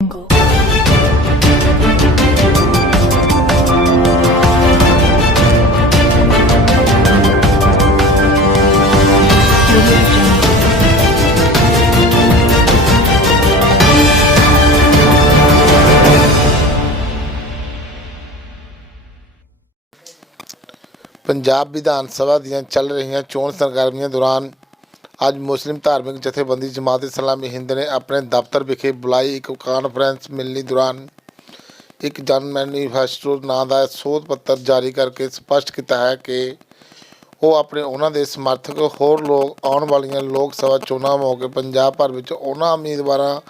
Jungle. Audio Jungle. Punjab Vidhan Sabha ਦੀਆਂ ਚੱਲ ਰਹੀਆਂ ਚੋਣ ਸਰਗਰਮੀਆਂ ਦੌਰਾਨ ਅੱਜ ਮੁਸਲਿਮ ਧਾਰਮਿਕ ਜਥੇਬੰਦੀ ਜਮਾਤ ਇਸਲਾਮੀ ਹਿੰਦ ਨੇ ਆਪਣੇ ਦਫ਼ਤਰ ਵਿਖੇ ਬੁਲਾਈ ਇੱਕ ਕਾਨਫਰੰਸ ਮਿਲਣੀ ਦੌਰਾਨ ਇੱਕ ਜਨ ਮੈਨੀਫੈਸਟੋ ਨਾਂ ਦਾ ਸੋਧ ਪੱਤਰ ਜਾਰੀ ਕਰਕੇ ਸਪਸ਼ਟ ਕੀਤਾ ਹੈ ਕਿ ਉਹ ਆਪਣੇ ਉਹਨਾਂ ਦੇ ਸਮਰਥਕ ਹੋਰ ਲੋਕ ਆਉਣ ਵਾਲੀਆਂ ਲੋਕ ਸਭਾ ਚੋਣਾਂ ਮੌਕੇ ਪੰਜਾਬ ਭਰ ਵਿੱਚ ਉਹਨਾਂ ਉਮੀਦਵਾਰਾਂ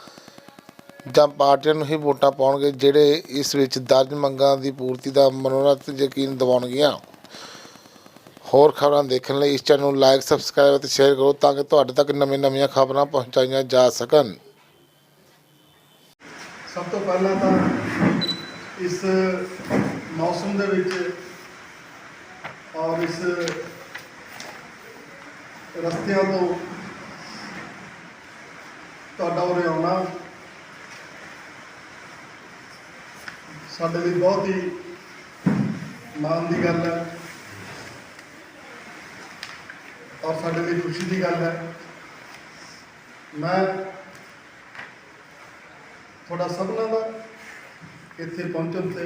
ਜਾਂ ਪਾਰਟੀਆਂ ਨੂੰ ਹੀ ਵੋਟਾਂ ਪਾਉਣਗੇ ਜਿਹੜੇ ਇਸ ਵਿੱਚ ਦਰਜ ਮੰਗਾਂ ਦੀ ਪੂਰਤੀ ਦਾ ਮਨੋਰਥ ਯਕੀਨ ਦਿਵਾਉਣਗੀਆਂ। ਹੋਰ ਖਬਰਾਂ ਦੇਖਣ ਲਈ ਇਸ ਚੈਨਲ ਨੂੰ ਲਾਈਕ ਸਬਸਕ੍ਰਾਈਬ ਅਤੇ ਸ਼ੇਅਰ ਕਰੋ ਤਾਂ ਕਿ ਤੁਹਾਡੇ ਤੱਕ ਨਵੀਆਂ ਖਬਰਾਂ ਪਹੁੰਚਾਈਆਂ ਜਾ ਸਕਣ। ਸਭ ਤੋਂ ਪਹਿਲਾਂ ਤਾਂ ਇਸ ਮੌਸਮ ਦੇ ਵਿੱਚ ਔਰ ਇਸ ਰਸਤਿਆਂ ਤੋਂ ਤੁਹਾਡਾ ਉਰੇ ਆਉਣਾ ਸਾਡੇ ਲਈ ਬਹੁਤ ਹੀ ਮਾਣ ਦੀ ਗੱਲ ਹੈ ਔਰ ਸਾਡੇ ਲਈ ਖੁਸ਼ੀ ਦੀ ਗੱਲ ਹੈ। ਮੈਂ ਤੁਹਾਡਾ ਸਭਨਾਂ ਦਾ ਇੱਥੇ ਪਹੁੰਚਣ ਤੇ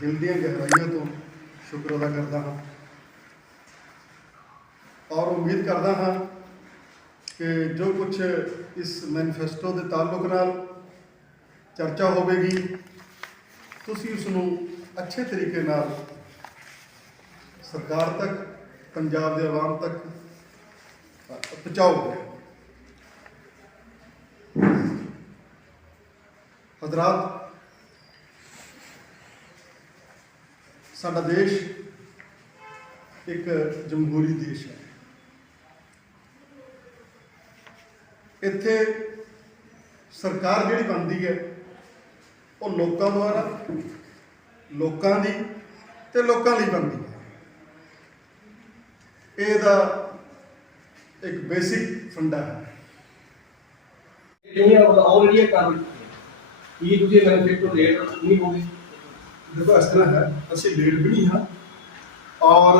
ਦਿਲ ਦੀਆਂ ਗਹਿਰਾਈਆਂ ਤੋਂ ਸ਼ੁਕਰ ਅਦਾ ਕਰਦਾ ਹਾਂ ਔਰ ਉਮੀਦ ਕਰਦਾ ਹਾਂ ਕਿ ਜੋ ਕੁਝ ਇਸ ਮੈਨੀਫੈਸਟੋ ਦੇ ਤਾਲੁਕ ਨਾਲ ਚਰਚਾ ਹੋਵੇਗੀ ਤੁਸੀਂ ਉਸ ਨੂੰ ਅੱਛੇ ਤਰੀਕੇ ਨਾਲ ਸਰਕਾਰ ਤੱਕ ਪੰਜਾਬ ਦੇ ਆਵਾਮ ਤੱਕ ਪਹੁੰਚਾਓਗੇ। ਹਜ਼ਰਾਤ, ਸਾਡਾ ਦੇਸ਼ ਇੱਕ ਜਮਹੂਰੀ ਦੇਸ਼ ਹੈ। ਇੱਥੇ ਸਰਕਾਰ ਜਿਹੜੀ ਬਣਦੀ ਹੈ ਉਹ ਲੋਕਾਂ ਦੁਆਰਾ ਲੋਕਾਂ ਦੀ ਤੇ ਲੋਕਾਂ ਲਈ ਬਣਦੀ ਹੈ। ਇਹਦਾ ਇੱਕ ਬੇਸਿਕ ਫੰਡਾ ਹੈ। ऑलरेडी काम ये दूसरे मैन्युफैक्चर लेट नहीं होगी। देखो इस तरह है, ਅਸੀਂ ਲੇਟ ਵੀ ਨਹੀਂ ਹਾਂ ਔਰ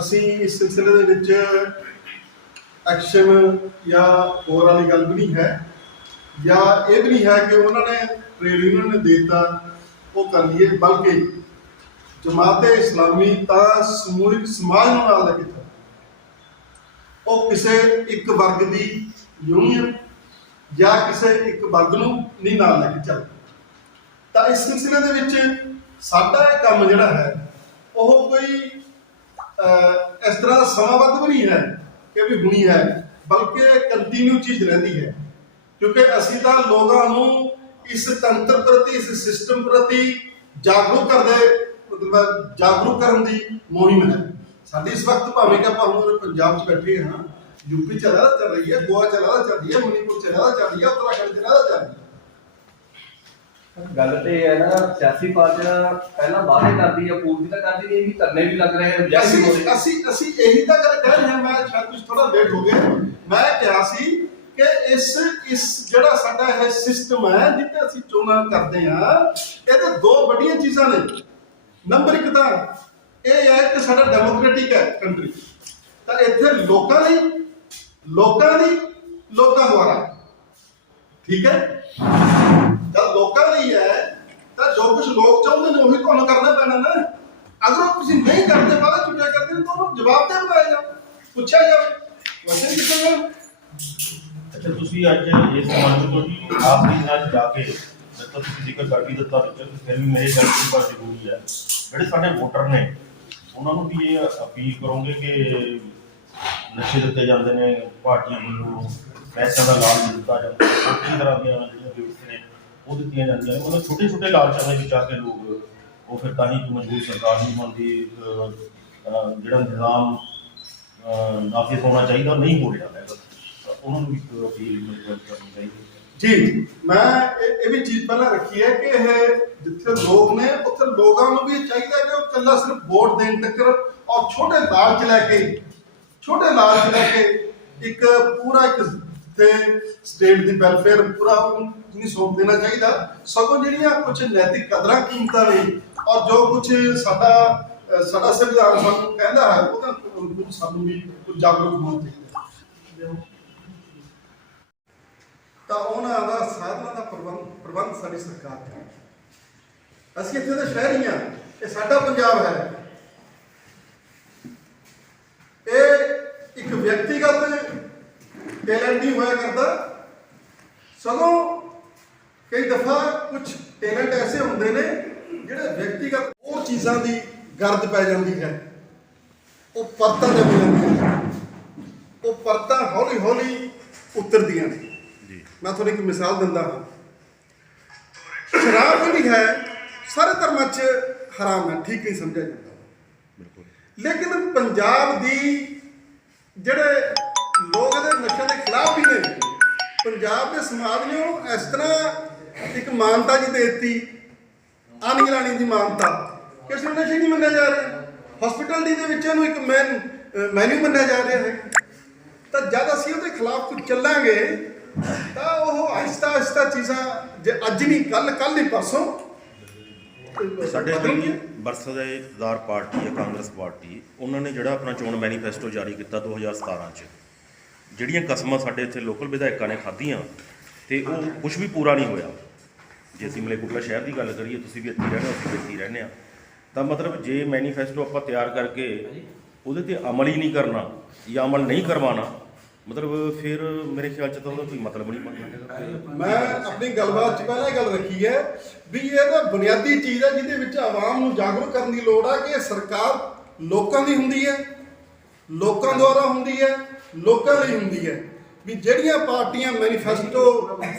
ਅਸੀਂ ਇਸ ਸਿਲਸਿਲੇ ਦੇ ਵਿੱਚ ਐਕਸ਼ਨ ਜਾਂ ਹੋਰ ਵਾਲੀ ਗੱਲ ਵੀ ਨਹੀਂ ਹੈ ਜਾਂ ਇਹ ਵੀ ਨਹੀਂ ਹੈ ਕਿ ਉਹਨਾਂ ਨੇ ਟ੍ਰੇਡ ਯੂਨੀਅਨ ਨੇ ਦੇ ਦਿੱਤਾ ਉਹ ਕਰ ਲਈਏ, ਬਲਕਿ ਜਮਾਤ ਇਸਲਾਮੀ ਤਾਂ ਸਮੂਹਿਕ ਸਮਾਜ ਨੂੰ ਨਾਲ ਲੈ ਕੇ ਚੱਲਦਾ। ਉਹ ਕਿਸੇ ਇੱਕ ਵਰਗ ਦੀ ਯੂਨੀਅਨ ਜਾਂ ਕਿਸੇ ਇੱਕ ਵਰਗ ਨੂੰ ਨਹੀਂ ਨਾਲ ਲੈ ਕੇ ਚੱਲਦਾ। ਤਾਂ ਇਸ ਸਿਲਸਿਲੇ ਦੇ ਵਿੱਚ ਸਾਡਾ ਇਹ ਕੰਮ ਜਿਹੜਾ ਹੈ ਉਹ ਕੋਈ ਇਸ ਤਰ੍ਹਾਂ ਦਾ ਸਮਾਬੱਧ ਵੀ ਨਹੀਂ ਹੈ ਕਿ ਵੀ ਹੁਣੀ ਹੈ, ਬਲਕਿ ਕੰਟੀਨਿਊ ਚੀਜ਼ ਰਹਿੰਦੀ ਹੈ ਕਿਉਂਕਿ ਅਸੀਂ ਤਾਂ ਲੋਕਾਂ ਨੂੰ ਇਸ ਤੰਤਰ ਪ੍ਰਤੀ, ਇਸ ਸਿਸਟਮ ਪ੍ਰਤੀ ਜਾਗਰੂਕ ਕਰਨ ਦੀ ਮੁਹਿੰਮ ਹੈ ਸਾਡੀ। ਇਸ ਵਕਤ ਭਾਵੇਂ ਕਿ ਆਪਾਂ ਹੁਣ ਪੰਜਾਬ 'ਚ ਬੈਠੇ ਹਾਂ, यूपी ਚੱਲ ਰਹੀ ਹੈ, ਗੋਆ ਚੱਲ ਰਹੀ ਹੈ, ਮਨੀਪੁਰ ਚੱਲ ਰਹੀ ਹੈ, ਉੱਤਰਾਖੰਡ ਚੱਲ ਰਹੀ ਹੈ। ਗੱਲ ਤੇ ਹੈ ਨਾ, ਸਿਆਸੀ ਪਾਰਟੀਆਂ ਪਹਿਲਾਂ ਵਾਅਦੇ ਕਰਦੀ ਹੈ, ਪੂਰਤੀ ਤਾਂ ਕਰਦੀ ਨਹੀਂ, ਇਹ ਧਰਨੇ ਵੀ ਲੱਗ ਰਹੇ ਹਨ। ਅਸੀਂ ਇਹੀ ਤਾਂ ਗੱਲ ਕਹਿ ਰਹੇ ਹਾਂ। ਮੈਂ ਸ਼ਾਇਦ ਕੁਝ ਥੋੜਾ ਲੇਟ ਹੋ ਗਿਆ। ਮੈਂ ਕਿਹਾ ਸੀ ਕਿ ਇਸ ਜਿਹੜਾ ਸਾਡਾ ਇਹ ਸਿਸਟਮ ਹੈ ਜਿੱਥੇ ਅਸੀਂ ਚੋਣਾਂ ਕਰਦੇ ਹਾਂ, ਇਹਦੇ ਦੋ ਵੱਡੀਆਂ ਚੀਜ਼ਾਂ ਨੇ। ਨੰਬਰ ਇੱਕ ਤਾਂ ਇਹ ਹੈ ਕਿ ਸਾਡਾ ਡੈਮੋਕ੍ਰੈਟਿਕ ਹੈ ਕੰਟਰੀ, ਤਾਂ ਇੱਥੇ ਲੋਕਾਂ ਦੀ ਲੋਕਾਂ ਦੁਆਰਾ, ਠੀਕ ਹੈ। ਜਦ ਲੋਕਾਂ ਲਈ ਹੈ ਤਾਂ ਜੋ ਕੁਝ ਲੋਕ ਚਾਹੁੰਦੇ ਨੇ ਉਹੀ ਤੁਹਾਨੂੰ ਕਰਨਾ ਪੈਣਾ ਨਾ। ਅਗਰ ਉਹ ਤੁਸੀਂ ਨਹੀਂ ਕਰਦੇ, ਵਾਦਾ ਚੁੱਕਿਆ ਕਰਦੇ ਨੇ, ਤਾਂ ਉਹਨੂੰ ਜਵਾਬ ਦੇ ਬਣਾਏਗਾ, ਪੁੱਛਿਆ ਜਾਵੇ, ਵੈਸੇ ਕਿਤੇ। ਅੱਛਾ, ਤੁਸੀਂ ਅੱਜ ਇਸ ਮੰਚ ਤੋਂ ਆਖਰੀ ਨਾਲ ਜਾ ਕੇ ਜਦੋਂ ਤੁਸੀਂ ਜ਼ਿਕਰ ਕਰ ਵੀ ਦਿੱਤਾ ਵਿੱਚ ਫਿਰ ਵੀ ਮੇਰੇ ਗੱਲ ਦੀ ਬਹੁਤ ਜ਼ਰੂਰੀ ਹੈ। ਜਿਹੜੇ ਸਾਡੇ ਵੋਟਰ ਨੇ ਉਹਨਾਂ ਨੂੰ ਵੀ ਇਹ ਅਪੀਲ ਕਰੋਗੇ ਕਿ ਨਸ਼ੇ ਦਿੱਤੇ ਜਾਂਦੇ ਨੇ, ਪਾਰਟੀਆਂ ਵੱਲੋਂ ਪੈਸਿਆਂ ਦਾ ਲਾਲਚ ਦਿੱਤਾ ਜਾਂਦਾ, ਕਈ ਤਰ੍ਹਾਂ ਦੀਆਂ ਜਿਹੜੀਆਂ ਗਿਫਟ ਨੇ ਉਹ ਦਿੱਤੀਆਂ ਜਾਂਦੀਆਂ ਨੇ। ਮਤਲਬ ਛੋਟੇ ਲਾਲਚਾਂ ਦੇ ਵਿੱਚ ਆ ਕੇ ਲੋਕ ਉਹ ਫਿਰ ਤਾਂ ਹੀ ਮਜ਼ਬੂਤ ਸਰਕਾਰ ਨਹੀਂ ਬਣਦੀ। ਜਿਹੜਾ ਨਿਜ਼ਾਮ ਨਾਫਿਜ਼ ਹੋਣਾ ਚਾਹੀਦਾ ਨਹੀਂ ਹੋ ਰਿਹਾ ਹੈਗਾ, ਉਹਨਾਂ ਨੂੰ ਇੱਕ ਅਪੀਲ ਕਰਨੀ ਚਾਹੀਦੀ ਜੀ। ਮੈਂ ਇਹ ਵੀ ਚੀਜ਼ ਪਹਿਲਾਂ ਰੱਖੀ ਹੈ ਕਿ ਇਹ ਜਿੱਥੇ ਲੋਕ ਨੇ ਉੱਥੇ ਲੋਕਾਂ ਨੂੰ ਵੀ ਚਾਹੀਦਾ ਕਿ ਉਹ ਇਕੱਲਾ ਸਿਰਫ ਵੋਟ ਦੇਣ ਤੱਕ ਔਰ ਛੋਟੇ ਲਾਲਚ ਲੈ ਕੇ ਇੱਕ ਪੂਰਾ ਇੱਕ ਜਿੱਥੇ ਸਟੇਟ ਦੀ ਵੈਲਫੇਅਰ ਪੂਰਾ ਨਹੀਂ ਸੌਂਪ ਦੇਣਾ ਚਾਹੀਦਾ, ਸਗੋਂ ਜਿਹੜੀਆਂ ਕੁਝ ਨੈਤਿਕ ਕਦਰਾਂ ਕੀਮਤਾਂ ਨੇ ਔਰ ਜੋ ਕੁਝ ਸਾਡਾ ਸੰਵਿਧਾਨ ਸਾਨੂੰ ਕਹਿੰਦਾ ਹੈ ਉਹਦਾ ਕੁਝ ਸਾਨੂੰ ਵੀ ਕੁਝ ਜਾਗਰੂਕ ਹੋਣਾ ਚਾਹੀਦਾ। ਤਾਂ ਉਹਨਾਂ ਦਾ ਸਾਧਨਾਂ ਦਾ ਪ੍ਰਬੰਧ ਸਾਡੀ ਸਰਕਾਰ ਦਾ। ਅਸੀਂ ਇੱਥੇ ਦੇ ਸ਼ਹਿਰੀ ਹਾਂ, ਇਹ ਸਾਡਾ ਪੰਜਾਬ ਹੈ। ਇਹ ਇੱਕ ਵਿਅਕਤੀਗਤ ਟੈਲੈਂਟ ਨਹੀਂ ਹੋਇਆ ਕਰਦਾ, ਸਗੋਂ ਕਈ ਦਫਾ ਕੁਝ ਟੈਲੈਂਟ ਐਸੇ ਹੁੰਦੇ ਨੇ ਜਿਹੜੇ ਵਿਅਕਤੀਗਤ ਉਹ ਚੀਜ਼ਾਂ ਦੀ ਗਰਦ ਪੈ ਜਾਂਦੀ ਹੈ, ਉਹ ਪਰਤਾਂ ਦੇ ਜਾਂਦੀਆਂ, ਉਹ ਪਰਤਾਂ ਹੌਲੀ ਹੌਲੀ ਉਤਰਦੀਆਂ ਨੇ। ਮੈਂ ਤੁਹਾਨੂੰ ਇੱਕ ਮਿਸਾਲ ਦਿੰਦਾ ਹਾਂ। ਸ਼ਰਾਬ ਜਿਹੜੀ ਹੈ ਸਾਰੇ ਧਰਮਾਂ 'ਚ ਹਰਾਮ ਹੈ, ਠੀਕ ਨਹੀਂ ਸਮਝਿਆ ਜਾਂਦਾ, ਲੇਕਿਨ ਪੰਜਾਬ ਦੀ ਜਿਹੜੇ ਲੋਕ ਇਹਦੇ ਨਸ਼ੇ ਦੇ ਖਿਲਾਫ ਵੀ ਨੇ, ਪੰਜਾਬ ਦੇ ਸਮਾਜ ਨੇ ਉਹਨੂੰ ਇਸ ਤਰ੍ਹਾਂ ਇੱਕ ਮਾਨਤਾ ਜੀ ਦੇ ਦਿੱਤੀ, ਅਣਗਿਣਾਣੀ ਦੀ ਮਾਨਤਾ, ਕਿ ਇਸ ਨੂੰ ਨਸ਼ੇ ਨਹੀਂ ਮੰਨਿਆ ਜਾ ਰਿਹਾ। ਹਸਪੀਟੈਲਿਟੀ ਦੇ ਵਿੱਚ ਇਹਨੂੰ ਇੱਕ ਮੈਨੂ ਮੰਨਿਆ ਜਾ ਰਿਹਾ ਹੈ। ਤਾਂ ਜਦ ਅਸੀਂ ਉਹਦੇ ਖਿਲਾਫ ਕੁਝ ਚੱਲਾਂਗੇ ਤਾਂ ਉਹ ਆਹਿਸਤਾ ਆਹਿਸਤਾ ਚੀਜ਼ਾਂ ਜੇ ਅੱਜ ਨਹੀਂ ਕੱਲ ਨਹੀਂ ਪਰਸੋਂ ਸਾਡੇ ਜਿਹੜੀ ਬਰਸਾ ਦੇ ਇਕਤਦਾਰ ਪਾਰਟੀ ਹੈ ਕਾਂਗਰਸ ਪਾਰਟੀ, ਉਹਨਾਂ ਨੇ ਜਿਹੜਾ ਆਪਣਾ ਚੋਣ ਮੈਨੀਫੈਸਟੋ ਜਾਰੀ ਕੀਤਾ 2017 'ਚ, ਜਿਹੜੀਆਂ ਕਸਮਾਂ ਸਾਡੇ ਇੱਥੇ ਲੋਕਲ ਵਿਧਾਇਕਾਂ ਨੇ ਖਾਧੀਆਂ ਤੇ ਉਹ ਕੁਝ ਵੀ ਪੂਰਾ ਨਹੀਂ ਹੋਇਆ। ਜੇ ਅਸੀਂ ਮਲੇਰਕੋਟਲਾ ਸ਼ਹਿਰ ਦੀ ਗੱਲ ਕਰੀਏ, ਤੁਸੀਂ ਵੀ ਇੱਥੇ ਰਹਿੰਦੇ ਹੋ, ਅਸੀਂ ਵੀ ਇੱਥੇ ਰਹਿੰਦੇ ਹਾਂ, ਤਾਂ ਮਤਲਬ ਜੇ ਮੈਨੀਫੈਸਟੋ ਆਪਾਂ ਤਿਆਰ ਕਰਕੇ ਉਹਦੇ 'ਤੇ ਅਮਲ ਹੀ ਨਹੀਂ ਕਰਨਾ ਜਾਂ ਅਮਲ ਨਹੀਂ ਕਰਵਾਉਣਾ, ਮਤਲਬ ਫਿਰ ਮੇਰੇ ਖਿਆਲ 'ਚ ਤਾਂ ਉਹਦਾ ਕੋਈ ਮਤਲਬ ਨਹੀਂ ਬਣਦਾ। ਮੈਂ ਆਪਣੀ ਗੱਲਬਾਤ 'ਚ ਪਹਿਲਾਂ ਇਹ ਗੱਲ ਰੱਖੀ ਹੈ ਵੀ ਇਹ ਤਾਂ ਬੁਨਿਆਦੀ ਚੀਜ਼ ਹੈ ਜਿਹਦੇ ਵਿੱਚ ਆਵਾਮ ਨੂੰ ਜਾਗਰੂਕ ਕਰਨ ਦੀ ਲੋੜ ਹੈ ਕਿ ਸਰਕਾਰ ਲੋਕਾਂ ਦੀ ਹੁੰਦੀ ਹੈ, ਲੋਕਾਂ ਦੁਆਰਾ ਹੁੰਦੀ ਹੈ, ਲੋਕਾਂ ਲਈ ਹੁੰਦੀ ਹੈ। ਵੀ ਜਿਹੜੀਆਂ ਪਾਰਟੀਆਂ ਮੈਨੀਫੈਸਟੋ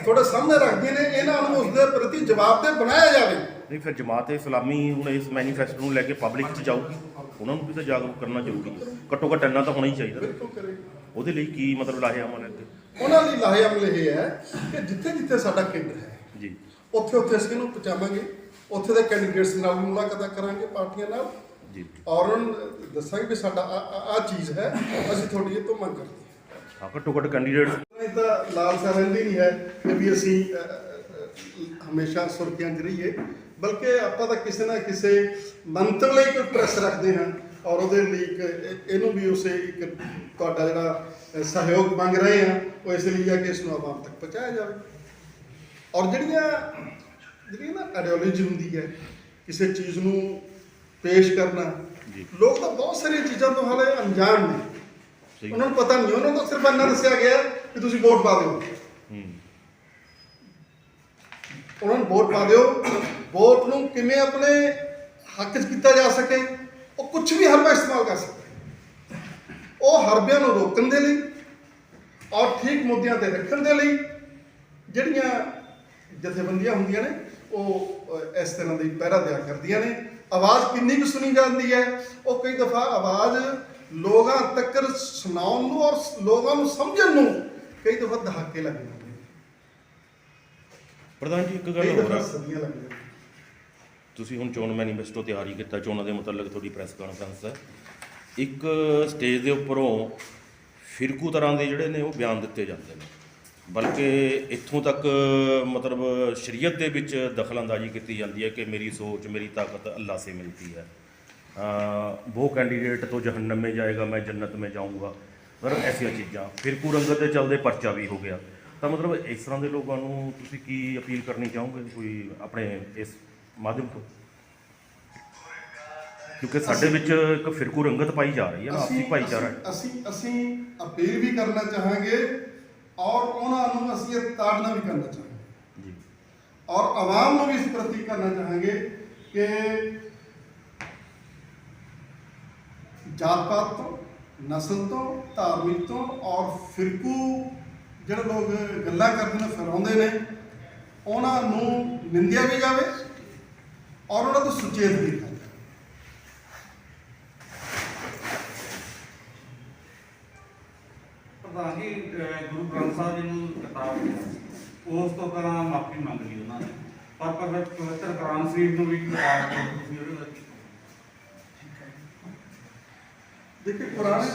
ਤੁਹਾਡੇ ਸਾਹਮਣੇ ਰੱਖਦੀਆਂ ਨੇ, ਇਹਨਾਂ ਨੂੰ ਉਸ ਦੇ ਪ੍ਰਤੀ ਜਵਾਬਦੇਹ ਬਣਾਇਆ ਜਾਵੇ। ਨਹੀਂ, ਫਿਰ ਜਮਾਤ-ਏ ਇਸਲਾਮੀ ਹੁਣ ਇਸ ਮੈਨੀਫੈਸਟੋ ਨੂੰ ਲੈ ਕੇ ਪਬਲਿਕ 'ਚ ਜਾਊਗੀ, ਉਹਨਾਂ ਨੂੰ ਵੀ ਤਾਂ ਜਾਗਰੂਕ ਕਰਨਾ ਜ਼ਰੂਰੀ ਹੈ। ਘੱਟੋ ਘੱਟ ਇੰਨਾ ਤਾਂ ਹੋਣਾ ਹੀ ਚਾਹੀਦਾ। ਬਿਲਕੁਲ ਕਰੇ। ਉਹਦੇ ਲਈ ਕੀ ਮਤਲਬ ਲਾਹੇ ਅਮਲ ਅੱਗੇ? ਉਹਨਾਂ ਲਈ ਲਾਹੇ ਅਮਲ ਇਹ ਹੈ ਕਿ ਜਿੱਥੇ ਜਿੱਥੇ ਸਾਡਾ ਕੇਂਦਰ ਹੈ ਜੀ, ਉੱਥੇ ਉੱਥੇ ਅਸੀਂ ਇਹਨੂੰ ਪਹੁੰਚਾਵਾਂਗੇ, ਉੱਥੇ ਦੇ ਕੈਂਡੀਡੇਟਸ ਨਾਲ ਵੀ ਮੁਲਾਕਾਤਾਂ ਕਰਾਂਗੇ, ਪਾਰਟੀਆਂ ਨਾਲ ਜੀ, ਔਰ ਉਹਨਾਂ ਨੂੰ ਦੱਸਾਂਗੇ ਵੀ ਸਾਡਾ ਆ ਚੀਜ਼ ਹੈ, ਅਸੀਂ ਤੁਹਾਡੀ ਇਹ ਤੋਂ ਮੰਗ ਕਰਦੇ ਹਾਂ। ਹਾਂ, ਘੱਟੋ ਘੱਟ ਕੈਂਡੀਡੇਟ ਨਹੀਂ ਤਾਂ ਲਾਲਸਾ ਰਹਿੰਦੀ ਨਹੀਂ ਹੈ ਕਿ ਵੀ ਅਸੀਂ ਹਮੇਸ਼ਾ ਸੁਰਖੀਆਂ 'ਚ ਰਹੀਏ, ਬਲਕਿ ਆਪਾਂ ਤਾਂ ਕਿਸੇ ਨਾ ਕਿਸੇ ਮੰਤਵ ਲਈ ਕੋਈ ਪ੍ਰੈਸ ਰੱਖਦੇ ਹਾਂ ਔਰ ਉਹਦੇ ਲਈ ਇਹਨੂੰ ਵੀ ਉਸੇ ਇੱਕ ਤੁਹਾਡਾ ਜਿਹੜਾ ਸਹਿਯੋਗ ਮੰਗ ਰਹੇ ਹਾਂ, ਉਹ ਇਸ ਲਈ ਆ ਕਿ ਇਸ ਨੂੰ ਆਵਾਮ ਤੱਕ ਪਹੁੰਚਾਇਆ ਜਾਵੇ। ਔਰ ਜਿਹੜੀਆਂ ਨਾ ਆਈਡੀਓਲੋਜੀ ਹੁੰਦੀ ਹੈ ਕਿਸੇ ਚੀਜ਼ ਨੂੰ ਪੇਸ਼ ਕਰਨਾ, ਲੋਕ ਤਾਂ ਬਹੁਤ ਸਾਰੀਆਂ ਚੀਜ਼ਾਂ ਤੋਂ ਹਾਲੇ ਅਣਜਾਣ ਨੇ, ਉਹਨਾਂ ਨੂੰ ਪਤਾ ਨਹੀਂ, ਉਹਨਾਂ ਨੂੰ ਤਾਂ ਸਿਰਫ ਇੰਨਾ ਦੱਸਿਆ ਗਿਆ ਕਿ ਤੁਸੀਂ ਵੋਟ ਪਾ ਦਿਓ, ਉਹਨਾਂ ਨੂੰ ਵੋਟ ਪਾ ਦਿਓ। ਵੋਟ ਨੂੰ ਕਿਵੇਂ ਆਪਣੇ ਹੱਕ 'ਚ ਕੀਤਾ ਜਾ ਸਕੇ, ਉਹ ਕੁਝ ਵੀ ਹਰਬਾ ਇਸਤੇਮਾਲ ਕਰ ਸਕਦੇ। ਉਹ ਹਰਬਿਆਂ ਨੂੰ ਰੋਕਣ ਦੇ ਲਈ ਔਰ ਠੀਕ ਮੁੱਦਿਆਂ ਤੇ ਰੱਖਣ ਦੇ ਲਈ ਜਿਹੜੀਆਂ ਜਥੇਬੰਦੀਆਂ ਹੁੰਦੀਆਂ ਨੇ ਉਹ ਇਸ ਤਰ੍ਹਾਂ ਦੀ ਪਹਿਰਾ ਦਿਆ ਕਰਦੀਆਂ ਨੇ। ਆਵਾਜ਼ ਕਿੰਨੀ ਕੁ ਸੁਣੀ ਜਾਂਦੀ ਹੈ, ਉਹ ਕਈ ਦਫਾ ਆਵਾਜ਼ ਲੋਕਾਂ ਤੱਕ ਸੁਣਾਉਣ ਨੂੰ ਔਰ ਲੋਕਾਂ ਨੂੰ ਸਮਝਣ ਨੂੰ ਕਈ ਦਫਾ ਦਹਾਕੇ ਲੱਗ ਜਾਂਦੇ ਨੇ। ਪ੍ਰਧਾਨ ਜੀ, ਇੱਕ ਗੱਲ ਹੋਰ ਆ, ਸਦੀਆਂ ਲੱਗ ਜਾਂਦੀਆਂ। ਤੁਸੀਂ ਹੁਣ ਚੋਣ ਮੈਨੀਫੈਸਟੋ ਤਿਆਰ ਹੀ ਕੀਤਾ, ਚੋਣਾਂ ਦੇ ਮੁਤਲਕ ਤੁਹਾਡੀ ਪ੍ਰੈਸ ਕਾਨਫਰੰਸ ਹੈ, ਇੱਕ ਸਟੇਜ ਦੇ ਉੱਪਰੋਂ ਫਿਰਕੂ ਤਰ੍ਹਾਂ ਦੇ ਜਿਹੜੇ ਨੇ ਉਹ ਬਿਆਨ ਦਿੱਤੇ ਜਾਂਦੇ ਨੇ, ਬਲਕਿ ਇੱਥੋਂ ਤੱਕ ਮਤਲਬ ਸ਼ਰੀਅਤ ਦੇ ਵਿੱਚ ਦਖਲਅੰਦਾਜ਼ੀ ਕੀਤੀ ਜਾਂਦੀ ਹੈ ਕਿ ਮੇਰੀ ਸੋਚ ਮੇਰੀ ਤਾਕਤ ਅੱਲਾ ਸੇ ਮਿਲਤੀ ਹੈ, वो कैंडिडेट तो जहन्नम में जाएगा मैं जन्नत में जाऊँगा, मतलब ऐसिया चीज़ां। फिरकू रंगत के चलते परचा भी हो गया। तो मतलब इस तरह के लोगों को तुसीं की अपील करनी चाहोगे कोई अपने इस माध्यम तो, क्योंकि साडे विच एक फिरकू रंगत पाई जा रही है ना, आपसी भाईचारा। ਅਸੀਂ अपील भी करना चाहेंगे और उन्होंने ਅਸੀਂ ਇਹ ਤਾੜਨਾ भी करना चाहेंगे जी, और आवाम को भी इस प्रति करना चाहेंगे कि जात पात तो, नस्ल तो, धार्मिक तो और फिरकू जो लोग गल्लां करते हैं फैलाते हैं, उन्होंने निंदिया भी जाए और उन्होंने तो सुचेत भी किया जाए। प्रधान जी, गुरु ग्रंथ साहब जी ਨੂੰ किताब उस तो पहला माफी मंग ली उन्होंने, पर पवित्र कुरान शरीफ ਨੂੰ भी किताब देखिए पुराने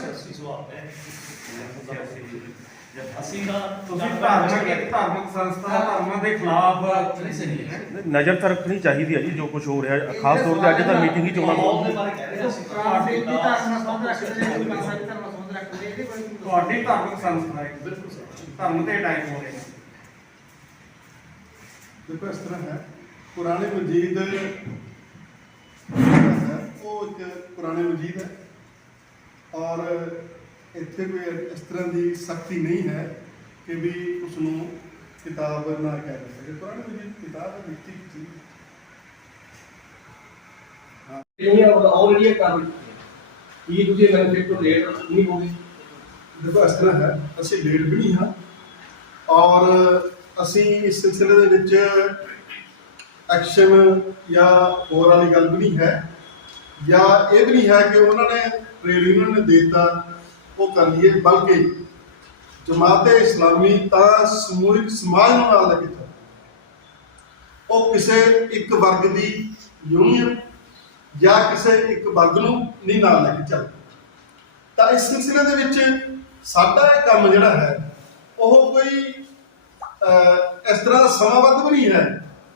ਅਸੀਂ ਤਾਂ ਤੁਸੀਂ ਧਾਰਮਿਕ ਸੰਸਥਾ ਧਰਮਾਂ ਦੇ ਖਿਲਾਫ ਨਹੀਂ ਸਹੀ ਹੈ ਨਜ਼ਰ ਤਾਂ ਰੱਖਣੀ ਚਾਹੀਦੀ ਹੈ ਜੀ ਜੋ ਕੁਝ ਹੋ ਰਿਹਾ ਖਾਸ ਤੌਰ ਤੇ ਅੱਜ ਤਾਂ ਮੀਟਿੰਗ ਹੀ ਚੋਣਾਂ ਮਾਹੌਲ ਦੇ ਤੋਂ ਬਾਰੇ ਕਹਿ ਰਹੇ ਅਸੀਂ ਤੁਹਾਡੀ ਧਾਰਮਿਕ ਸੰਸਥਾ ਹੈ ਬਿਲਕੁਲ ਸਰ ਧਰਮ ਤੇ ਅਟੈਕ ਹੋ ਰਹੇ ਨੇ। ਦੇਖੋ ਇਸ ਤਰ੍ਹਾਂ ਹੈ, ਕੁਰਾਨ ਮਜੀਦ ਹੈ ਉਹ ਇੱਕ ਕੁਰਾਨ ਮਜੀਦ ਹੈ ਔਰ ਇੱਥੇ ਕੋਈ ਇਸ ਤਰ੍ਹਾਂ ਦੀ ਸਖਤੀ ਨਹੀਂ ਹੈ ਕਿ ਵੀ ਉਸ ਨੂੰ ਕਿਤਾਬ ਨਾ ਕਹਿ ਸਕੇ। ਕੁਰਾਨ ਮਜੀਦ ਕਿਤਾਬ ਹੈ, ਲਿਖਤੀ ਚੀਜ਼ ਇਹ ਆਲਰੇਡੀ ਕਰ ਇਹ ਤੁਸੀਂ ਮੈਨੂਫੈਕਚਰ ਲੇਟ ਨਹੀਂ ਹੋਗੀ। ਦੇਖੋ ਇਸ ਤਰ੍ਹਾਂ ਹੈ, ਅਸੀਂ ਲੇਟ ਵੀ ਨਹੀਂ ਹਾਂ ਔਰ ਅਸੀਂ ਇਸ ਸਿਲਸਿਲੇ ਦੇ ਵਿੱਚ ਐਕਸ਼ਨ ਜਾਂ ਹੋਰ ਵਾਲੀ ਗੱਲ ਵੀ ਨਹੀਂ ਹੈ ਜਾਂ ਇਹ ਵੀ ਨਹੀਂ ਹੈ ਕਿ ਉਹਨਾਂ ਨੇ ਟ੍ਰੇਡ ਯੂਨੀਅਨ ਨੇ ਦੇ ਦਿੱਤਾ ਉਹ ਕਰ ਲਈਏ, ਬਲਕਿ ਜਮਾਤ-ਏ ਇਸਲਾਮੀ ਤਾਂ ਸਮੂਹਿਕ ਸਮਾਜ ਨੂੰ ਨਾਲ ਲੈ ਕੇ ਚੱਲਦਾ। ਉਹ ਕਿਸੇ ਇੱਕ ਵਰਗ ਦੀ ਯੂਨੀਅਨ ਜਾਂ ਕਿਸੇ ਇੱਕ ਵਰਗ ਨੂੰ ਨਹੀਂ ਨਾਲ ਲੈ ਕੇ ਚੱਲਦਾ। ਤਾਂ ਇਸ ਸਿਲਸਿਲੇ ਦੇ ਵਿੱਚ ਸਾਡਾ ਇਹ ਕੰਮ ਜਿਹੜਾ ਹੈ ਉਹ ਕੋਈ ਇਸ ਤਰ੍ਹਾਂ ਦਾ ਸਮਾਬੱਧ ਵੀ ਨਹੀਂ ਹੈ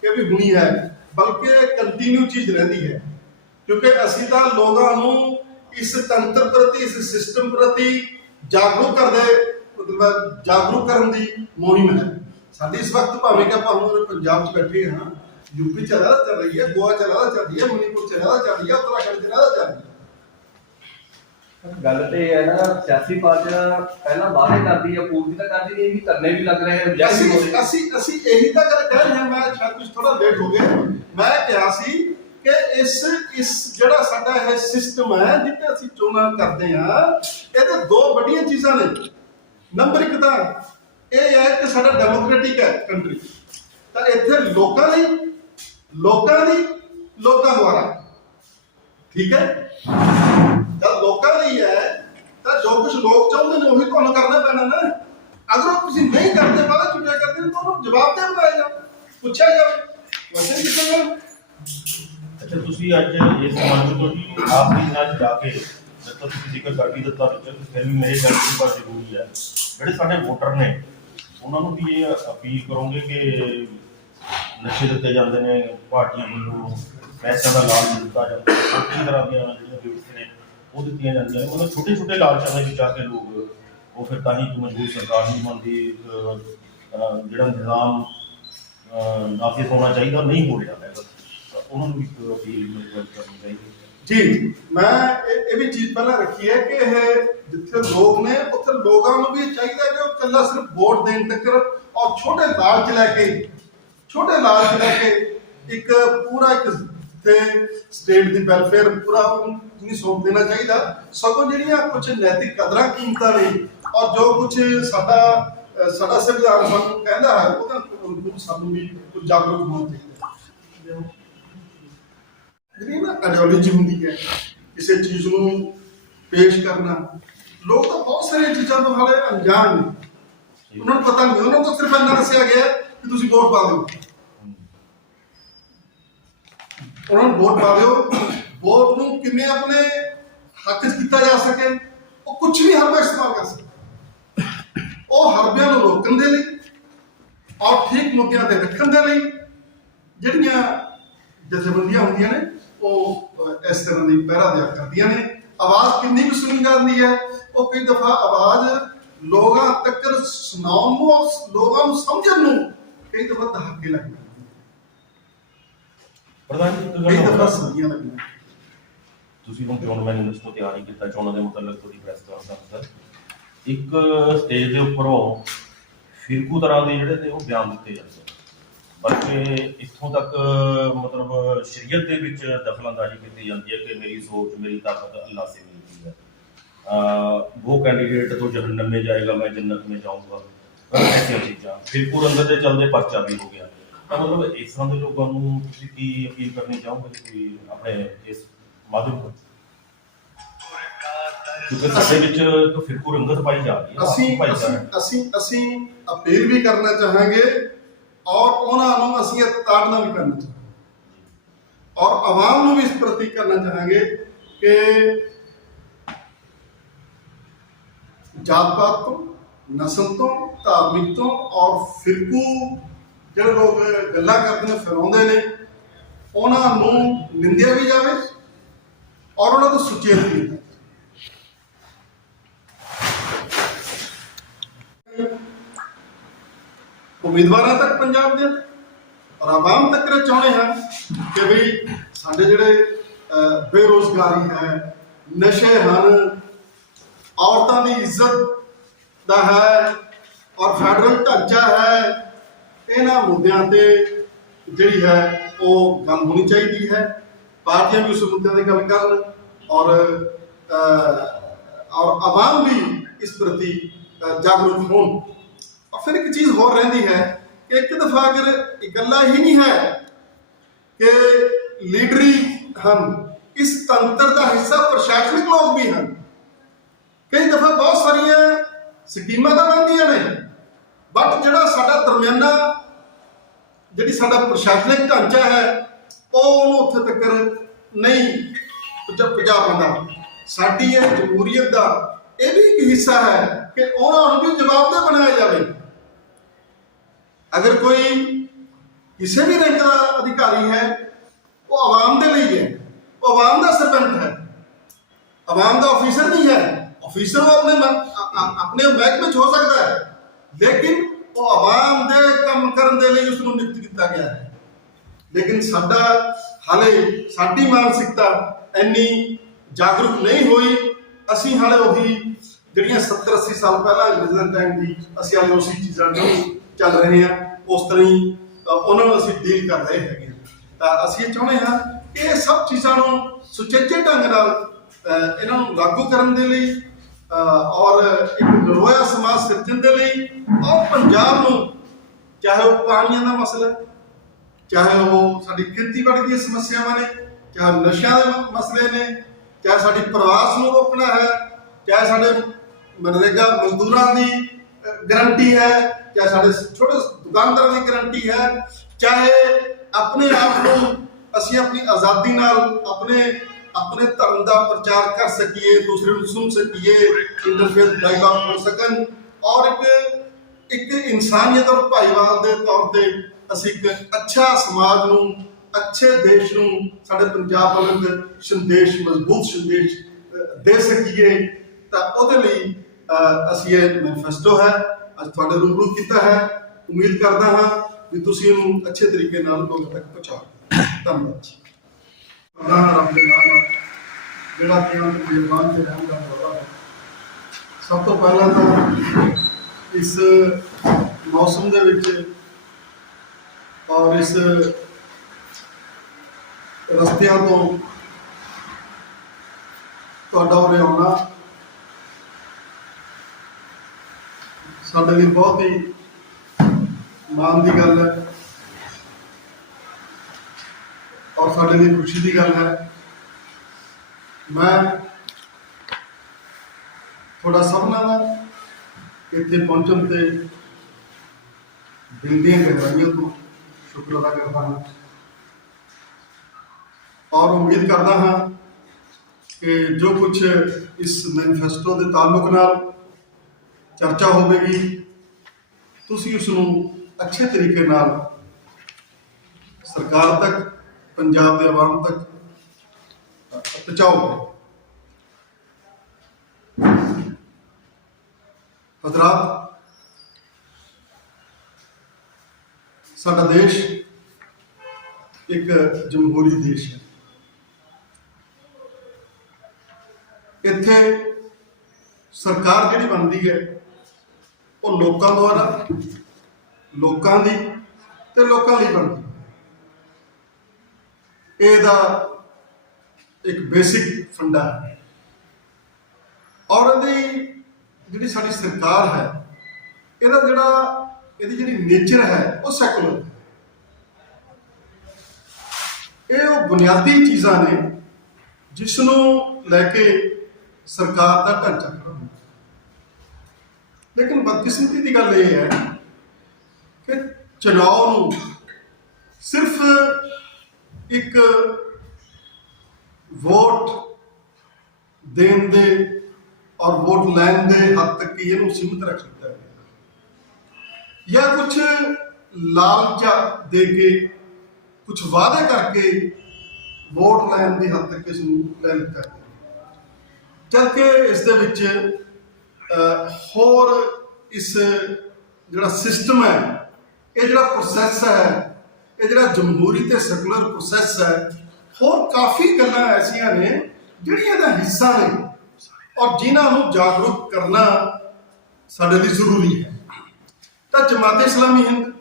ਕਿ ਵੀ ਹੁਣੀ ਹੈ, ਬਲਕਿ ਕੰਟੀਨਿਊ ਚੀਜ਼ ਰਹਿੰਦੀ ਹੈ, ਕਿਉਂਕਿ ਅਸੀਂ ਤਾਂ ਲੋਕਾਂ ਨੂੰ ਇਸ ਤੰਤਰ ਪ੍ਰਤੀ, ਇਸ ਸਿਸਟਮ ਪ੍ਰਤੀ ਜਾਗਰੂਕ ਕਰਨ ਦੀ ਮੁਹਿੰਮ ਹੈ ਸਾਡੀ। ਇਸ ਵਕਤ ਭਾਵੇਂ ਕਿ ਆਪਾਂ ਹੁਣ ਪੰਜਾਬ 'ਚ ਬੈਠੇ ਹਾਂ, ਯੂਪੀ 'ਚ ਜ਼ਿਆਦਾ ਚੱਲ ਰਹੀ ਹੈ, ਗੋਆ 'ਚ ਜ਼ਿਆਦਾ ਚੱਲ ਰਹੀ ਹੈ, ਮਨੀਪੁਰ 'ਚ ਜ਼ਿਆਦਾ ਚੱਲ ਰਹੀ ਹੈ, ਉੱਤਰਾਖੰਡ 'ਚ ਜ਼ਿਆਦਾ ਚੱਲ ਰਹੀ ਹੈ। ਗੱਲ ਤੇ ਇਹ ਹੈ ਨਾ, ਸਿਆਸੀ ਪਾਰਟੀਆਂ ਪਹਿਲਾਂ ਵਾਅਦੇ ਕਰਦੀ ਆ, ਪੂਰਤੀ ਤਾਂ ਕਰਦੀ ਨਹੀਂ, ਇਹ ਵੀ ਧਰਨੇ ਵੀ ਲੱਗ ਰਹੇ ਹਨ। ਅਸੀਂ ਇਹੀ ਤਾਂ ਗੱਲ ਕਹਿ ਰਹੇ ਹਾਂ। ਮੈਂ ਸ਼ਾਇਦ ਕੁਝ ਥੋੜਾ ਲੇਟ ਹੋ ਗਿਆ। ਮੈਂ ਕਿਹਾ ਸੀ ਕਿ ਇਸ ਜਿਹੜਾ ਸਾਡਾ ਇਹ ਸਿਸਟਮ ਹੈ ਜਿੱਥੇ ਅਸੀਂ ਚੋਣਾਂ ਕਰਦੇ ਹਾਂ, ਇਹਦੇ ਦੋ ਵੱਡੀਆਂ ਚੀਜ਼ਾਂ ਨੇ। ਨੰਬਰ ਇੱਕ ਤਾਂ ਇਹ ਹੈ ਕਿ ਸਾਡਾ ਡੈਮੋਕ੍ਰੈਟਿਕ ਹੈ ਕੰਟਰੀ, ਤਾਂ ਇੱਥੇ ਲੋਕਾਂ ਦੁਆਰਾ, ਠੀਕ ਹੈ, ਜਦ ਲੋਕਾਂ ਲਈ ਹੈ ਤਾਂ ਜੋ ਕੁਝ ਲੋਕ ਚਾਹੁੰਦੇ ਨੇ ਉਹੀ ਤੁਹਾਨੂੰ ਕਰਨਾ ਪੈਣਾ ਨਾ। ਅਗਰ ਤੁਸੀਂ ਨਹੀਂ ਕਰਦੇ, ਬਾਅਦ ਚੁੱਕਿਆ ਕਰਦੇ ਨੇ, ਤਾਂ ਉਹਨੂੰ ਜਵਾਬ ਦੇ ਬਣਾਇਆ ਜਾਓ, ਪੁੱਛਿਆ ਜਾਵੇ, ਵੈਸੇ ਨਹੀਂ ਕੀਤਾ ਜਾਵੇ। ਅੱਛਾ, ਤੁਸੀਂ ਅੱਜ ਇਸ ਮੰਚ ਤੋਂ ਜੀ ਆਖਰੀ ਦਿਨਾਂ 'ਚ ਜਾ ਕੇ ਜਦ ਤੱਕ ਤੁਸੀਂ ਜ਼ਿਕਰ ਕਰ ਹੀ ਦਿੱਤਾ ਵਿੱਚ, ਫਿਰ ਵੀ ਮੇਰੇ ਗੱਲ ਦੀ ਬਾਤ ਜ਼ਰੂਰੀ ਹੈ। ਜਿਹੜੇ ਸਾਡੇ ਵੋਟਰ ਨੇ ਉਹਨਾਂ ਨੂੰ ਵੀ ਇਹ ਅਪੀਲ ਕਰੋਗੇ ਕਿ ਨਸ਼ੇ ਦਿੱਤੇ ਜਾਂਦੇ ਨੇ ਪਾਰਟੀਆਂ ਵੱਲੋਂ, ਪੈਸਿਆਂ ਦਾ ਲਾਲਚ ਦਿੱਤਾ ਜਾਂਦਾ, ਕਈ ਤਰ੍ਹਾਂ ਦੀਆਂ ਜਿਹੜੀਆਂ ਗਿਫਟਸ ਨੇ ਉਹ ਦਿੱਤੀਆਂ ਜਾਂਦੀਆਂ ਨੇ, ਉਹਨਾਂ ਛੋਟੇ ਛੋਟੇ ਲਾਲਚਾਂ ਦੇ ਵਿੱਚ ਆ ਕੇ ਲੋਕ ਉਹ ਫਿਰ ਤਾਂ ਹੀ ਇੱਕ ਮਜ਼ਬੂਤ ਸਰਕਾਰ ਨਹੀਂ ਬਣਦੀ। ਜਿਹੜਾ ਨਿਜ਼ਾਮ ਨਾਫਿਜ਼ ਹੋਣਾ ਚਾਹੀਦਾ ਨਹੀਂ ਹੋ ਰਿਹਾ ਹੈਗਾ, ਉਹਨਾਂ ਨੂੰ ਵੀ ਅਪੀਲ ਕਰਨੀ ਚਾਹੀਦੀ। ਜੀ, ਮੈਂ ਇਹ ਵੀ ਚੀਜ਼ ਪਹਿਲਾਂ ਰੱਖੀ ਹੈ ਕਿ ਇਹ ਜਿੱਥੇ ਲੋਕ ਨੇ ਉੱਥੇ ਲੋਕਾਂ ਨੂੰ ਵੀ ਚਾਹੀਦਾ ਕਿ ਉਹ ਇਕੱਲਾ ਸਿਰਫ ਵੋਟ ਦੇਣ ਤੱਕ ਔਰ ਛੋਟੇ ਲਾਲਚ ਲੈ ਕੇ ਇੱਕ ਪੂਰਾ ਇੱਕ ਤੇ ਸਟੇਟ ਦੀ ਵੈਲਫੇਅਰ ਪੂਰਾ ਨਹੀਂ ਸੌਂਪ ਦੇਣਾ ਚਾਹੀਦਾ। ਸਗੋਂ ਜਿਹੜੀਆਂ ਕੁਝ ਨੈਤਿਕ ਕਦਰਾਂ ਕੀਮਤਾਂ ਨੇ ਔਰ ਜੋ ਕੁਝ ਸਾਡਾ ਸੰਵਿਧਾਨ ਸਾਨੂੰ ਕਹਿੰਦਾ ਹੈ ਉਹਦਾ ਸਾਨੂੰ ਵੀ ਕੁਝ ਜਾਗਰੂਕ ਹੋਣਾ ਚਾਹੀਦਾ। ਜਿਹੜੀ ਨਾ ਆਈਡੀਓਲੋਜੀ ਹੁੰਦੀ ਹੈ ਕਿਸੇ ਚੀਜ਼ ਨੂੰ ਪੇਸ਼ ਕਰਨਾ, ਲੋਕ ਤਾਂ ਬਹੁਤ ਸਾਰੀਆਂ ਚੀਜ਼ਾਂ ਤੋਂ ਹਾਲੇ ਅਣਜਾਣ ਨੇ, ਉਹਨਾਂ ਨੂੰ ਪਤਾ ਨਹੀਂ, ਉਹਨਾਂ ਨੂੰ ਸਿਰਫ ਇੰਨਾ ਦੱਸਿਆ ਗਿਆ ਕਿ ਤੁਸੀਂ ਵੋਟ ਪਾ ਦਿਓ, ਉਹਨਾਂ ਨੂੰ ਵੋਟ ਪਾ ਦਿਓ। ਵੋਟ ਨੂੰ ਕਿਵੇਂ ਆਪਣੇ ਹੱਕ 'ਚ ਕੀਤਾ ਜਾ ਸਕੇ, ਉਹ ਕੁਝ ਵੀ ਹਰਬਾ ਇਸਤੇਮਾਲ ਕਰ ਸਕਦੇ। ਉਹ ਹਰਬਿਆਂ ਨੂੰ ਰੋਕਣ ਦੇ ਲਈ ਔਰ ਠੀਕ ਮੁੱਦਿਆਂ ਤੇ ਰੱਖਣ ਦੇ ਲਈ ਜਿਹੜੀਆਂ ਜਥੇਬੰਦੀਆਂ ਹੁੰਦੀਆਂ ਨੇ ਉਹ ਇਸ ਤਰ੍ਹਾਂ ਦੀ ਪਹਿਰਾ ਕਰਦੀਆਂ ਨੇ। ਆਵਾਜ਼ ਕਿੰਨੀ ਕੁ ਸੁਣੀ ਜਾਂਦੀ ਹੈ, ਉਹ ਕਈ ਦਫਾ ਆਵਾਜ਼ ਲੋਕਾਂ ਤੱਕ ਸੁਣਾਉਣ ਨੂੰ ਔਰ ਲੋਕਾਂ ਨੂੰ ਸਮਝਣ ਨੂੰ ਕਈ ਦਫਾ ਦਹਾਕੇ ਲੱਗ ਜਾਂਦੇ, ਪ੍ਰਧਾਨ ਜੀ ਕਈ ਦਫਾ ਸਦੀਆਂ ਲੱਗਦੀਆਂ। ਤੁਸੀਂ ਹੁਣ ਚੋਣ ਮੈਨੀਫੈਸਟੋ ਤਿਆਰ ਨਹੀਂ ਕੀਤਾ, ਚੋਣਾਂ ਦੇ ਮੁਤਲਕ ਤੁਹਾਡੀ ਪ੍ਰੈਸ ਕਾਨਫਰੰਸ ਇੱਕ ਸਟੇਜ ਦੇ ਉੱਪਰੋਂ ਫਿਰਕੂ ਤਰ੍ਹਾਂ ਦੇ ਜਿਹੜੇ ਨੇ ਉਹ ਬਿਆਨ ਦਿੱਤੇ ਜਾਂਦੇ, ਬਲਕਿ ਇੱਥੋਂ ਤੱਕ ਮਤਲਬ ਸ਼ਰੀਅਤ ਦੇ ਵਿੱਚ ਦਖਲਅੰਦਾਜ਼ੀ ਕੀਤੀ ਜਾਂਦੀ ਹੈ ਕਿ ਮੇਰੀ ਸੋਚ, ਮੇਰੀ ਤਾਕਤ ਅੱਲਾਹ ਸੇ ਮਿਲती है, वो कैंडिडेट तो जहन्नम में जाएगा, मैं जन्नत में जाऊँगा, ऐसी चीज़ां फिरकू रंगत के चलते पर्चा भी हो गया। ਤਾਂ ਮਤਲਬ ਇਸ ਤਰ੍ਹਾਂ ਦੇ ਲੋਕਾਂ ਨੂੰ ਤੁਸੀਂ ਕੀ ਅਪੀਲ ਕਰਨੀ ਚਾਹੋਗੇ ਕਿ ਆਪਣੇ ਇਸ ਮਾਧਿਅਮ ਤੋਂ, ਕਿਉਂਕਿ ਸਾਡੇ ਵਿੱਚ ਇੱਕ ਫਿਰਕੂ ਰੰਗਤ ਪਾਈ ਜਾ ਰਹੀ ਹੈ। ਅਸੀਂ ਅਪੀਲ ਵੀ ਕਰਨਾ ਚਾਹਾਂਗੇ ਔਰ ਉਹਨਾਂ ਨੂੰ ਅਸੀਂ ਇਹ ਤਾੜਨਾ ਵੀ ਕਰਨਾ ਚਾਹਾਂਗੇ ਔਰ ਆਵਾਮ ਨੂੰ ਵੀ ਇਸ ਪ੍ਰਤੀ ਕਰਨਾ ਚਾਹਾਂਗੇ ਕਿ ਜਾਤ ਪਾਤ ਤੋਂ, ਨਸਲ ਤੋਂ, ਧਾਰਮਿਕ ਤੋਂ ਔਰ ਫਿਰਕੂ ਜਿਹੜੇ ਲੋਕ ਗੱਲਾਂ ਕਰਦੇ ਨੇ, ਫੈਲਾਉਂਦੇ ਨੇ, ਉਹਨਾਂ ਨੂੰ ਨਿੰਦਿਆ ਵੀ ਜਾਵੇ ਔਰ ਉਹਨਾਂ ਤੋਂ ਸੁਚੇਤ ਵੀ ਕੀਤਾ ਜਾਵੇ। ਉਮੀਦਵਾਰਾਂ ਤੱਕ ਪੰਜਾਬ ਦੇ ਔਰ ਆਵਾਮ ਤੱਕ ਇਹ ਚਾਹੁੰਦੇ ਹਾਂ ਕਿ ਵੀ ਸਾਡੇ ਜਿਹੜੇ ਬੇਰੁਜ਼ਗਾਰੀ ਹੈ, ਨਸ਼ੇ ਹਨ, ਔਰਤਾਂ ਦੀ ਇੱਜ਼ਤ ਦਾ ਹੈ ਔਰ ਫੈਡਰਲ ਢਾਂਚਾ ਹੈ, ਇਹਨਾਂ ਮੁੱਦਿਆਂ ਤੇ ਜਿਹੜੀ ਹੈ ਉਹ ਗੱਲ ਹੋਣੀ ਚਾਹੀਦੀ ਹੈ। ਪਾਰਟੀਆਂ ਵੀ ਉਸ ਮੁੱਦਿਆਂ ਦੀ ਗੱਲ ਕਰਨ ਔਰ ਆਵਾਮ ਵੀ ਇਸ ਪ੍ਰਤੀ ਜਾਗਰੂਕ ਹੋਣ। और फिर एक चीज और रहती है कि एक दफा अगर गल्ला ही नहीं है कि लीडरी हम इस तंत्र का हिस्सा प्रशासनिक लोग भी हैं। कई दफा बहुत सारिया स्कीमां तो बनदियां ने, बट जिहड़ा साडा दरमियाना जिहड़ी साडा प्रशासनिक ढांचा है वो उत्थे तक नहीं पहुंचा पाता। साडी ये जमहूरीयत का यह भी एक हिस्सा है कि उन्होंने भी जवाबदेह बनाया जाए। अगर कोई किसी भी रैंक का अधिकारी है वो आवाम के लिए है, वो आवाम का सरपंच है, आवाम का ऑफिसर नहीं है। ऑफिसर वो अपने महकमे हो सकता है, लेकिन वो आवाम के काम करने के लिए उसको नियुक्त किया गया है। लेकिन साडा हाले साडी मानसिकता इन्नी जागरूक नहीं हुई। असी हाले वही जिहड़ियां 70-80 साल पहला अंग्रेज़ां टाइम की असी हाले उसी चीज़ां जो चल रहे हैं उस तरह ही उन्होंने असी डील कर रहे हैं। तो असी चाहते हैं कि ये सब चीज़ों को सुचेचे ढंग नाल इन्हां नूं लागू करन दे लई और एक नरोया समाज सिरजण दे लई और पंजाब नूं, चाहे वो पानियां दा मसला है, चाहे वो साडी खेतीबाड़ी दी समस्यावां ने, चाहे नशियां दे मसले ने, चाहे साडी प्रवास नूं रोकना है, चाहे साडे मनरेगा मजदूरां दी गारंटी है, चाहे साढ़े छोटे दुकानदार की गारंटी है, चाहे अपने आप को असी अपनी आज़ादी नाल अपने धर्म का प्रचार कर सकीए, दूसरे को सुन सकीए, इंटरफेस डायलॉग हो सकन और एक इंसानियत और भाईवाल के तौर पर असी एक अच्छा समाज नूं, अच्छे देश नूं, साडे पंजाब वाले संदेश, मजबूत संदेश दे सकीए। तो उहदे लई असी ये मैनीफेस्टो है अज तुहाडे रूबरू किया है। उम्मीद करता हाँ भी तुसीं इहनूं अच्छे तरीके नाल लोगों तक पहुँचाओ। धन्यवाद जी। रब दे नाम नाल जिहड़ा कि मेहरबान ते रहम दा वादा है। सब तो पहला तो इस मौसम दे विच और इस रस्तियां तो तुहाडा उरे आउणा साडे लिए बहुत ही माण की गल है और साडे लिए खुशी की गल है। मैं थोड़ा सबना इत्थे पहुंचण ते दिल दी गहराइयों तो शुक्र अदा करता हाँ और उम्मीद करता हाँ कि जो कुछ इस मैनीफेस्टो के ताल्लुक नाल चर्चा होगी तुसी उसनूं अच्छे तरीके नाल सरकार तक, पंजाब के आवाम तक पहुँचाओगे। हजरात, साडा देश एक जमहूरी देश है। इत्थे सरकार जिहड़ी बनती है वो लोकां द्वारा, लोकां दी ते लोकां लई बनदी। इहदा एक बेसिक फंडा है और इहदी जिहड़ी साडी सरकार है इहदा जिहड़ा इहदी जिहड़ी नेचर है वो सैकुलर है। ये वो बुनियादी चीज़ां ने जिसनूं लैके सरकार का ढांचा खड़ा होता। लेकिन बदकिस्मती की गल यह है कि चुनाव नूं सिर्फ एक वोट देण दे ਔਰ ਵੋਟ ਲੈਣ ਦੇ ਹੱਦ ਤੱਕ ਹੀ ਇਹਨੂੰ ਸੀਮਿਤ ਰੱਖ ਦਿੱਤਾ ਗਿਆ, ਜਾਂ ਕੁਝ ਲਾਲਚਾ ਦੇ ਕੇ ਕੁਝ ਵਾਅਦੇ ਕਰਕੇ ਵੋਟ ਲੈਣ ਦੀ ਹੱਦ ਤੱਕ ਇਸ ਨੂੰ ਲੈ ਲਿੱਤਾ ਗਿਆ, ਜਦਕਿ ਇਸ ਦੇ ਵਿੱਚ ਹੋਰ ਇਸ ਜਿਹੜਾ ਸਿਸਟਮ ਹੈ, ਇਹ ਜਿਹੜਾ ਪ੍ਰੋਸੈਸ ਹੈ, ਇਹ ਜਿਹੜਾ ਜਮਹੂਰੀ ਤੇ ਸੈਕੂਲਰ ਪ੍ਰੋਸੈਸ ਹੈ, ਹੋਰ ਕਾਫੀ ਗੱਲਾਂ ਐਸੀਆਂ ਨੇ ਜਿਹੜੀਆਂ ਦਾ ਹਿੱਸਾ ਨੇ ਔਰ ਜਿਨ੍ਹਾਂ ਨੂੰ ਜਾਗਰੂਕ ਕਰਨਾ ਸਾਡੇ ਲਈ ਜ਼ਰੂਰੀ ਹੈ। ਤਾਂ ਜਮਾਤ ਇਸਲਾਮੀ ਹਿੰਦ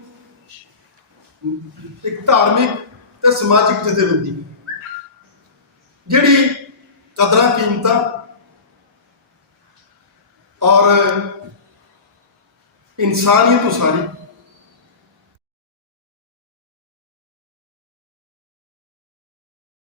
ਇੱਕ ਧਾਰਮਿਕ ਤੇ ਸਮਾਜਿਕ ਜਥੇਬੰਦੀ ਹੈ ਜਿਹੜੀ ਕਦਰਾਂ ਕੀਮਤਾਂ ਔਰ ਇਨਸਾਨੀਅਤ ਉਸਾਰੀ